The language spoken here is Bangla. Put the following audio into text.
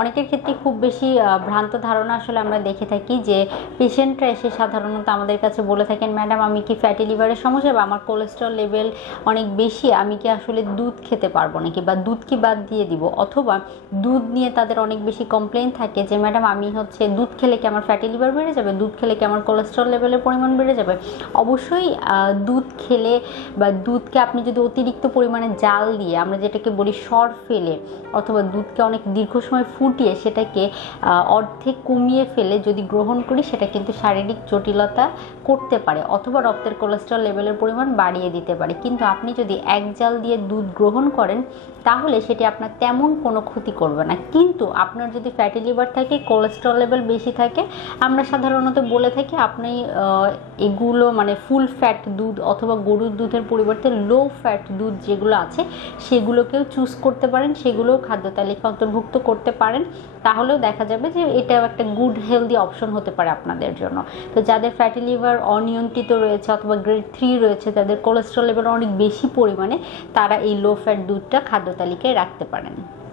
অনেকের ক্ষেত্রে খুব বেশি ভ্রান্ত ধারণা আসলে আমরা দেখে থাকি যে পেশেন্টরা এসে সাধারণত আমাদের কাছে বলে থাকেন, ম্যাডাম আমি কি ফ্যাটি লিভারের সমস্যা বা আমার কোলেস্ট্রল লেভেল অনেক বেশি, আমি কি আসলে দুধ খেতে পারবো নাকি বা দুধ কি বাদ দিয়ে দিব। অথবা দুধ নিয়ে তাদের অনেক বেশি কমপ্লেন থাকে যে ম্যাডাম আমি হচ্ছে দুধ খেলে কি আমার ফ্যাটি লিভার বেড়ে যাবে, দুধ খেলে কি আমার কোলেস্ট্রল লেভেলের পরিমাণ বেড়ে যাবে। অবশ্যই দুধ খেলে বা দুধকে আপনি যদি অতিরিক্ত পরিমাণে জাল দিয়ে, আমরা যেটাকে বলি সর ফেলে, অথবা দুধকে অনেক দীর্ঘ সময় ফুটিয়ে সেটাকে অর্ধেক কমিয়ে ফেলে যদি গ্রহণ করি, সেটা কিন্তু শারীরিক জটিলতা করতে পারে অথবা রক্তের কোলেস্ট্রল লেভেলের পরিমাণ বাড়িয়ে দিতে পারে। কিন্তু আপনি যদি এক জাল দিয়ে দুধ গ্রহণ করেন তাহলে সেটি আপনার তেমন কোনো ক্ষতি করবে না। কিন্তু আপনার যদি ফ্যাটি লিভার থাকে, কোলেস্ট্রল লেভেল বেশি থাকে, আমরা সাধারণত বলে থাকি আপনি এগুলো মানে ফুল ফ্যাট দুধ অথবা গরুর দুধের পরিবর্তে লো ফ্যাট দুধ যেগুলো আছে সেগুলোকেও চুজ করতে পারেন, সেগুলোও খাদ্য তালিকা অন্তর্ভুক্ত করতে পারেন। তাহলেও দেখা যাবে যে এটাও একটা গুড হেলদি অপশন হতে পারে আপনাদের জন্য। তো যাদের ফ্যাটি লিভার অনিয়ন্ত্রিত রয়েছে অথবা গ্রেড 3 রয়েছে, তাদের কোলেস্ট্রল লেভেল অনেক বেশি পরিমাণে, তারা এই লো ফ্যাট দুধটা খাদ্য তালিকায় রাখতে পারেন।